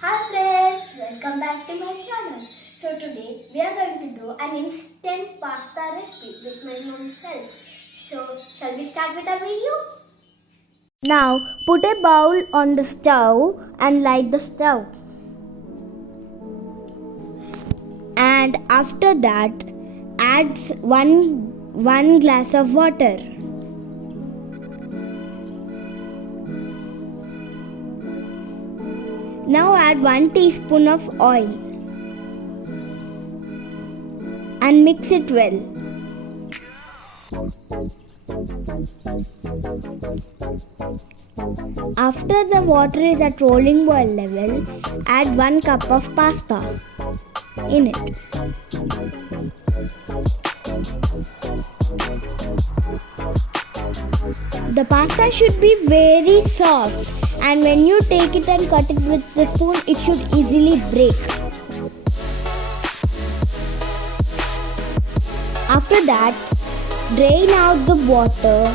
Hi friends, welcome back to my channel. So today we are going to do an instant pasta recipe with my mom's help. So shall we start with the video? Now put a bowl on the stove and light the stove. And after that add one glass of water. Now add 1 teaspoon of oil and mix it well. After the water is at rolling boil level, add 1 cup of pasta in it. The pasta should be very soft, and when you take it and cut it with the spoon, it should easily break. After that, drain out the water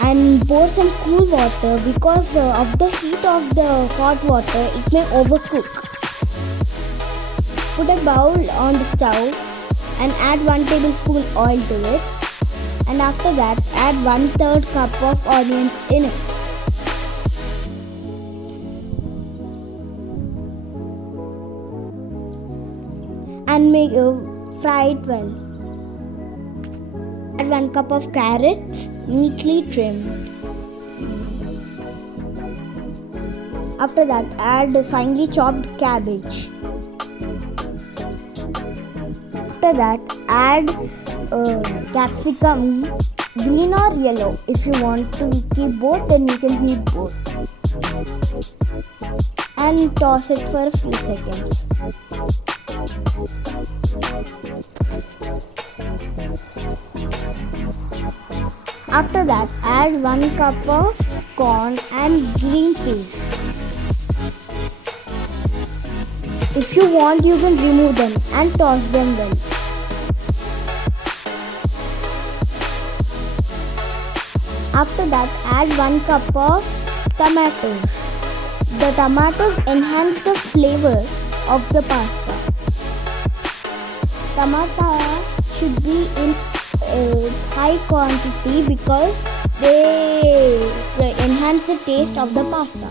and pour some cool water because of the heat of the hot water, it may overcook. Put a bowl on the stove and add 1 tablespoon oil to it. And after that, add 1/3 cup of onions in it. And fry it well. Add 1 cup of carrots, neatly trimmed. After that, add finely chopped cabbage. After that, add capsicum, green or yellow. If you want to keep both, then you can keep both. And toss it for a few seconds. After that, add 1 cup of corn and green peas. If you want, you can remove them and toss them well. After that, add 1 cup of tomatoes. The tomatoes enhance the flavor of the pasta. Tomato should be in high quantity because they enhance the taste of the pasta.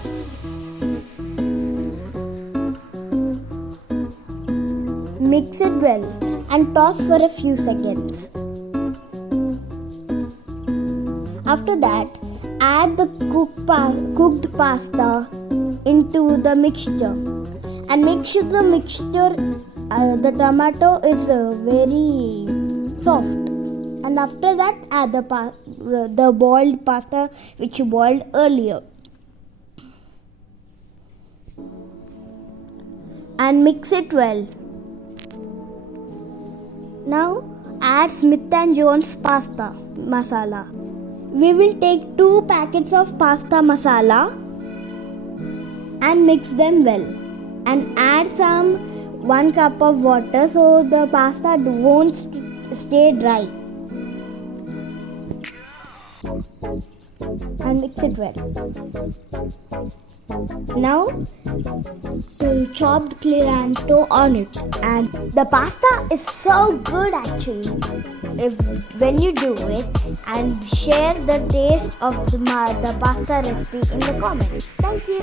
Mix it well and toss for a few seconds. After that, add the cooked pasta into the mixture and make sure the mixture, the tomato is very soft. And after that, add the boiled pasta which you boiled earlier and mix it well. Now add Smith & Jones pasta masala. We will take 2 packets of pasta masala and mix them well and add some 1 cup of water so the pasta won't stay dry. And mix it well. Now chopped claranto on it, and the pasta is so good actually when you do it. And share the taste of the pasta recipe in the comments. Thank you.